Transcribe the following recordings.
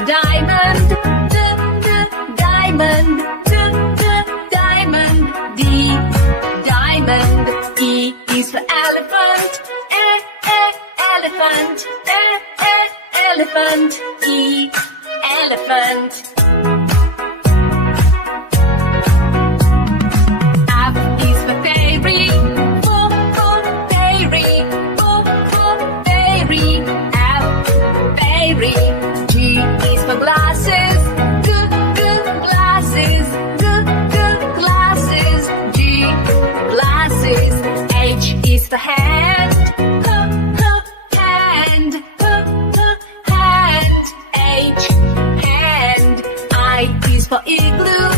for diamond, diamond, diamond. D, diamond. E is for elephant, elephant, elephant. E, elephant. F is for fairy, fairy, fairy. F, fairy. G is for glasses, glasses, glasses. G, glasses. H is for hand, hand, hand. H, hand. I is for igloo,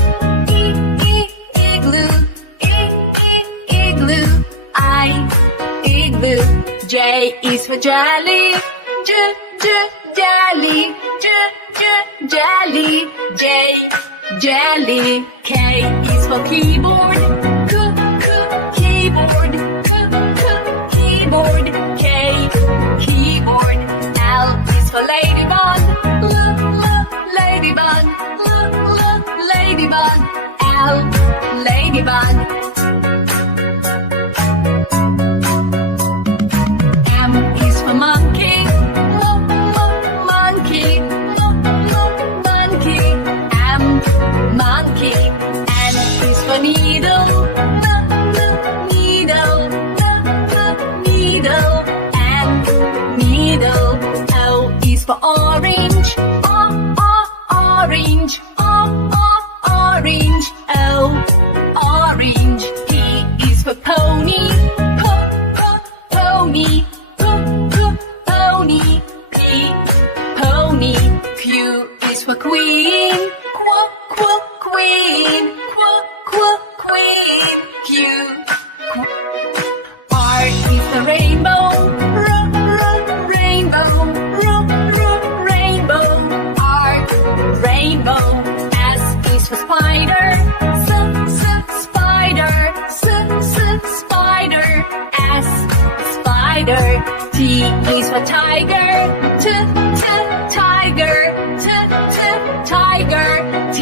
igloo, igloo. I, igloo. J is for jelly, jelly, jelly. J, jelly. K is for keyboard, keyboard, keyboard. K, keyboard. L is for ladybug, ladybug, ladybug. L, ladybug. M is for monkey, monkey, monkey. M, monkey. N is for needle, needle, needle. N, needle. O is for orange, orange, orange. O, orange. P is for pony, pony, pony. P, pony. Q is for queen, queen, queen. Q. R is the rainbow, rainbow, rainbow. R, rainbow. S is for spider, spider, spider. S, spider. T is for tiger, tiger, tiger. T,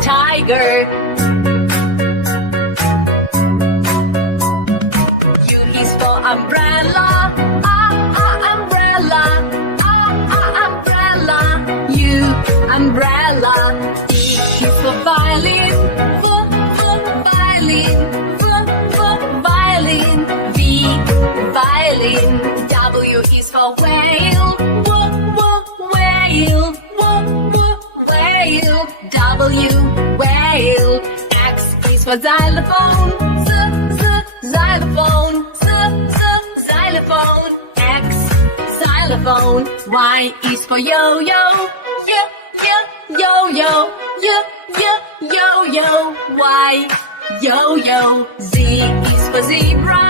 tiger. U is for umbrella, umbrella, umbrella. U, umbrella. E is for violin, violin, violin. V, violin. W is for whale, whale, whale. W, whale. X is for xylophone, xylophone, xylophone. X, xylophone. Y is for yo-yo, yo-yo, yo-yo. Y, yo-yo. Z is for zebra,